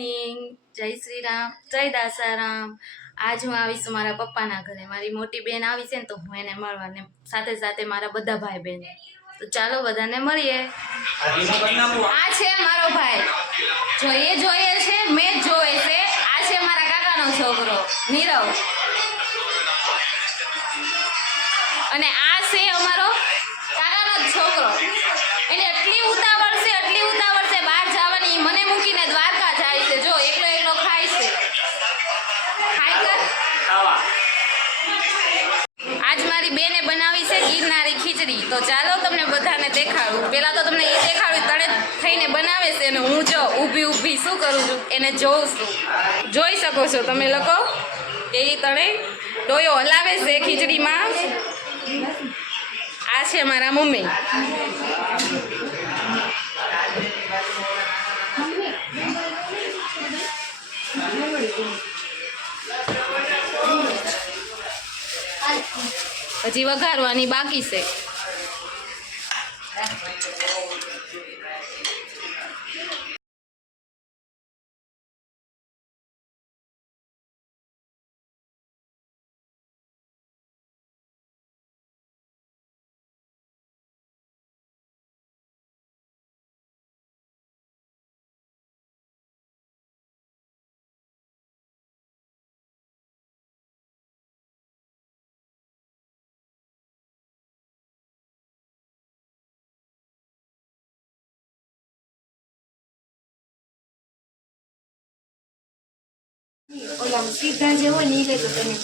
Morning, જય શ્રી રામ, જય દાસારામ। આજ હું આવીશ મારા પપ્પાના ઘરે। મારી મોટી બેન આવી છે ને તો હું એને મળવા ને સાથે સાથે મારા બધા ભાઈ બહેન। તો ચાલો બધાને મળીએ। આ છે મારો ભાઈ, જોઈએ છે, મેચ જોવે છે। આ છે મારા કાકાનો છોકરો નીરવ, અને આ છે અમારો કાકાનો જ છોકરો। એને એટલી ઉતાવળ છે બહાર જવાની, મને મૂકીને દ્વારકા જાય છે। જો એકલો ખાય છે, આજ મારી બેને બનાવી છે ગિરનારી ખીચડી। તો ચાલો તમને બધાને દેખાડું। પેલા તો તમને એ દેખાડું તણે થઈને બનાવે છે અને હું જો ઊભી શું કરું છું એને જોઉં છું। જોઈ શકો છો તમે લોકો કે એ તણે ડોયો હલાવે છે ખીચડીમાં। આ છે મારા મમ્મી। હજી વઘારવાની બાકી છે। ઓલા સીધા જે હોય ને એ લેતો તમે